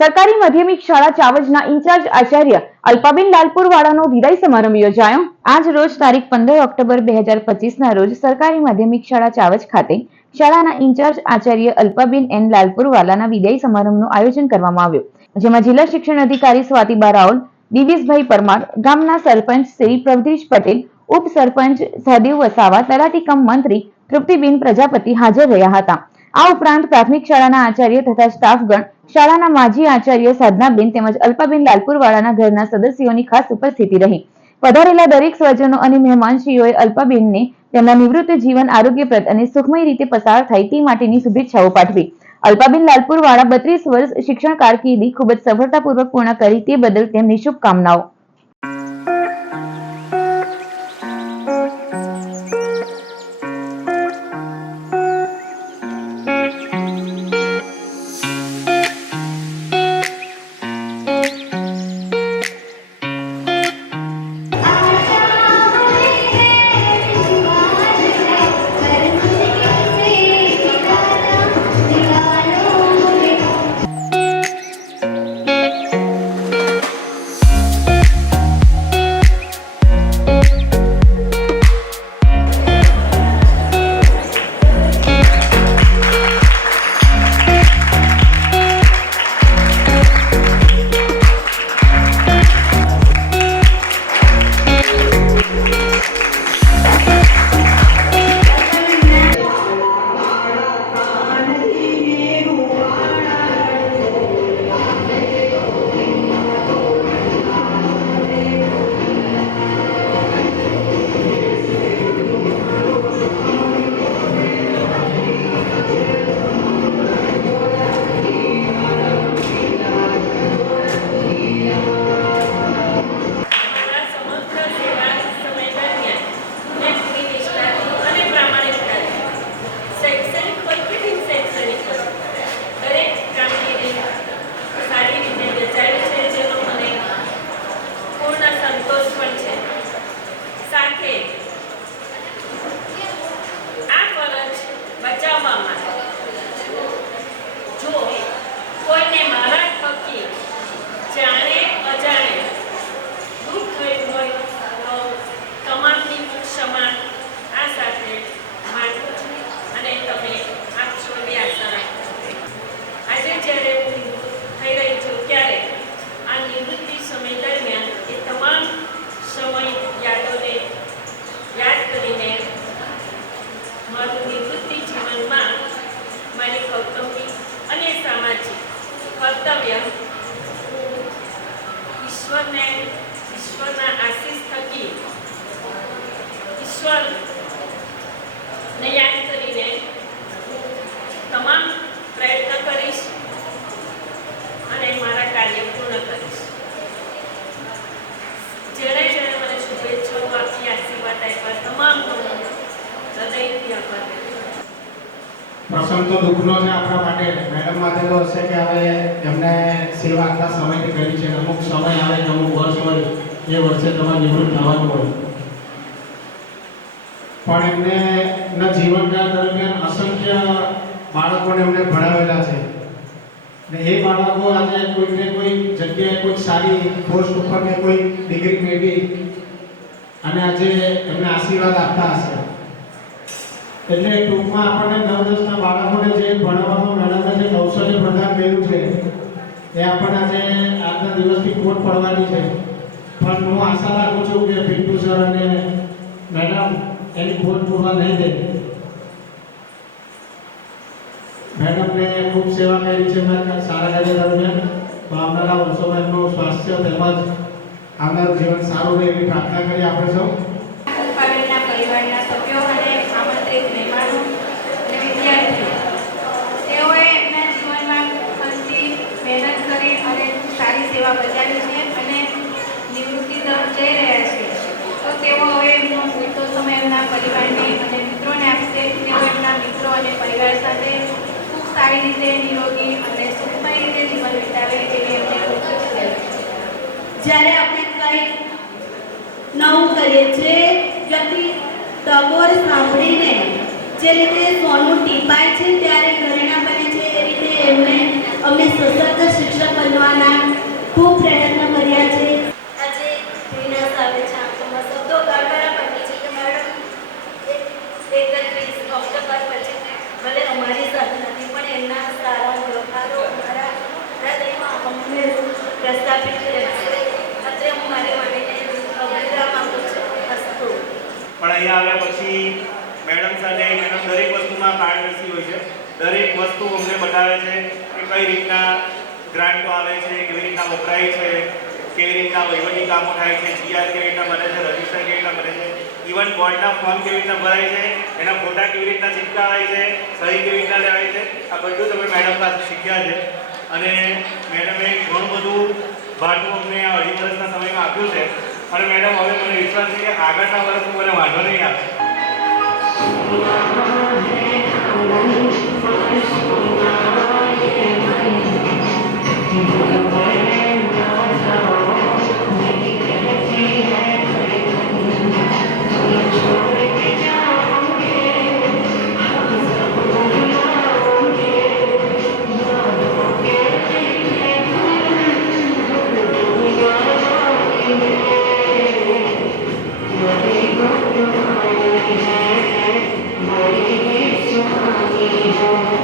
સરકારી માધ્યમિક શાળા ચાવજના ઇન્ચાર્જ આચાર્ય અલ્પાબેન લાલપુરવાળાનો વિદાય સમારંભ યોજાયો. આજ રોજ તારીખ પંદર ઓક્ટોબર બે હજાર પચીસના રોજ સરકારી માધ્યમિક શાળા ચાવજ ખાતે શાળાના ઇન્ચાર્જ આચાર્ય અલ્પાબેન એન લાલપુરવાલાના વિદાય સમારંભનું આયોજન કરવામાં આવ્યું. જેમાં જિલ્લા શિક્ષણ અધિકારી સ્વાતિબા રાઉલ દિવ્યેશભાઈ પરમાર, ગામના સરપંચ શ્રી પ્રવધીશ પટેલ, ઉપસરપંચ સહદેવ વસાવા, તલાટી કમ મંત્રી તૃપ્તિબેન પ્રજાપતિ હાજર રહ્યા હતા. આ ઉપરાંત પ્રાથમિક શાળાના આચાર્ય તથા સ્ટાફગણ, શાળાના માજી આચાર્ય સાધનાબેન તેમજ અલ્પાબેન લાલપુરવાળાના ઘરના સદસ્યોની ખાસ ઉપસ્થિતિ રહી. પધારેલા દરેક સ્વજનો અને મહેમાનશ્રીઓએ અલ્પાબેનને તેમના નિવૃત્ત જીવન આરોગ્યપ્રદ અને સુખમય રીતે પસાર થાય તે માટેની શુભેચ્છાઓ પાઠવી. અલ્પાબેન લાલપુરવાળા બત્રીસ વર્ષ શિક્ષણ કારકિર્દી ખૂબ જ સફળતાપૂર્વક પૂર્ણ કરી તે બદલ તેમની શુભકામનાઓ. ઈશ્વરને ઈશ્વરના આશીષ થકી ઈશ્વરને યાદ કરીને હું તમામ પ્રયત્ન કરીશ અને મારા કાર્ય પૂર્ણ કરીશ જેણે જેણે મને શુભેચ્છાઓ આપી આશીર્વાદ આપ્યા તમામનો હું હૃદયથી આભાર વ્યક્ત કરું છું. પ્રસંગ તો દુઃખનો છે આપણા માટે. મેડમ માટે તો હશે કે હવે એમને સેવા આટલા સમયથી કરી છે અમુક સમય આવે કે અમુક વર્ષ હોય એ વર્ષે તમારે નિવૃત્ત થવાનું હોય. પણ એમને એમના જીવનકાળ દરમિયાન અસંખ્ય બાળકોને એમને ભણાવેલા છે. ને એ બાળકો આજે કોઈને કોઈ જગ્યાએ કોઈ સારી પોસ્ટ ઉપર કે કોઈ ડિગ્રી મેળવી અને આજે એમને આશીર્વાદ આપતા હશે. એટલે ટૂંકમાં આપણને નવ દસના બાળકોને જે ભણાવવામાં મેડમે જે કૌશલ્ય પ્રદાન કર્યું છે, એ આપણને આજે આજના દિવસથી ખોટ પડવાની છે. પણ હું આશા રાખું છું કે પિન્ટુ સર અને મેડમ એની ખોટ પૂરવા નહીં દે. મેડમને ખૂબ સેવા કરી છે, મેં સારા કાર્ય દરમિયાન. તો આવનારા વર્ષોમાં એમનું સ્વાસ્થ્ય તેમજ આવનારું જીવન સારું રહે એવી પ્રાર્થના કરી આપણે સૌ સારી રીતે નિરોગી અને સુખમય રીતે જીવન વિતાવે એવી અમને જ્યારે આપણે કંઈ નવું કરીએ છીએ, વ્યક્તિ ટગોર સાંભળીને જે રીતે સોનું ટીપાય છે, ત્યારે ઘરેણા બને છે, એ રીતે એમણે અમને સશક્ત શિક્ષક બનવાના ખૂબ પ્રયત્ન કર્યા છે. પણ અહીંયા આવ્યા પછી મેડમ સાથે, મેડમ દરેક વસ્તુમાં પારદર્શી હોય છે. દરેક વસ્તુ અમને બતાવે છે કે કઈ રીતના ગ્રાન્ટો આવે છે, કેવી રીતના વપરાય છે, કેવી રીતના વહીવટી કામો થાય છે જીઆર કેવી રીતના બને છે, રજિસ્ટર કેવી રીતના બને છે ઇવન બોર્ડના ફોર્મ કેવી રીતના ભરાય છે, એના ફોટા કેવી રીતના ચિપકાવાય છે, સહી કેવી રીતના લેવાય છે, આ બધું તમે મેડમ પાસે શીખ્યા છે. અને મેડમે ઘણું બધું ભાટું અમને અઢી વર્ષના સમયમાં આપ્યું છે. અને મેડમ, હવે મને વિશ્વાસ છે કે આગળના વર્ષમાં મને વાંધો નહીં આવે.